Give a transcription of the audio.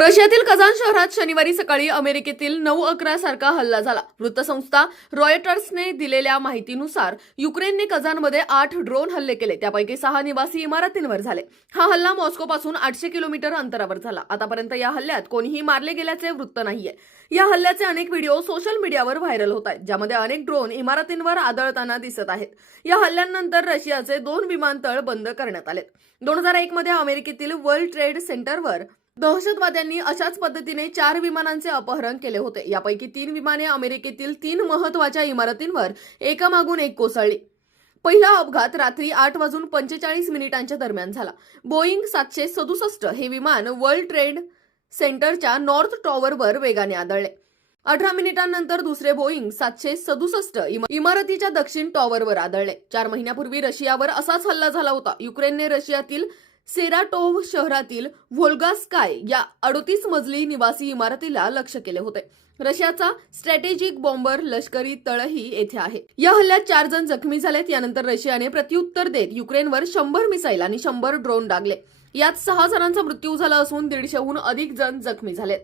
रशियातील Kazan शहरात शनिवारी सकाळी अमेरिकेतील नऊ अकरा सारखा हल्ला झाला. वृत्तसंस्था रॉयटर्सने दिलेल्या माहितीनुसार युक्रेनने कझानमध्ये आठ ड्रोन हल्ले केले. त्यापैकी सहा निवासी इमारतींवर झाले. हा हल्ला मॉस्कोपासून आठशे किलोमीटर अंतरावर झाला. आतापर्यंत या हल्ल्यात कोणीही मारले गेल्याचे वृत्त नाहीये. या हल्ल्याचे अनेक व्हिडिओ सोशल मीडियावर व्हायरल होत आहेत ज्यामध्ये अनेक ड्रोन इमारतींवर आदळताना दिसत आहेत. या हल्ल्यानंतर रशियाचे दोन विमानतळ बंद करण्यात आले दोन हजार एक मध्ये अमेरिकेतील वर्ल्ड ट्रेड सेंटरवर दहशतवाद्यांनी अशाच पद्धतीने चार विमानांचे अपहरण केले होते. यापैकी तीन विमाने अमेरिकेतील तीन महत्त्वाच्या इमारतींवर एकामागून एक कोसळली. पहिला अपघात रात्री आठ वाजून पंचेचाळीस मिनिटांच्या दरम्यान झाला. बोईंग सातशे सदुसष्ट हे विमान वर्ल्ड ट्रेड सेंटरच्या नॉर्थ टॉवरवर वेगाने आदळले. अठरा मिनिटांनंतर दुसरे बोईंग सातशे सदुसष्ट इमारतीच्या दक्षिण टॉवरवर आदळले. चार महिन्यापूर्वी रशियावर असाच हल्ला झाला होता. युक्रेनने रशियातील सेराटोव्ह शहरातील व्होल्गास्काय या अडोतीस मजली निवासी इमारतीला लक्ष केले होते. रशियाचा स्ट्रॅटेजिक बॉम्बर लष्करी तळही येथे आहे. या हल्ल्यात चार जण जखमी झालेत. यानंतर रशियाने प्रत्युत्तर देत युक्रेनवर शंभर मिसाईल आणि शंभर ड्रोन डागले. यात सहा जणांचा मृत्यू झाला असून दीडशेहून अधिक जण जखमी झालेत.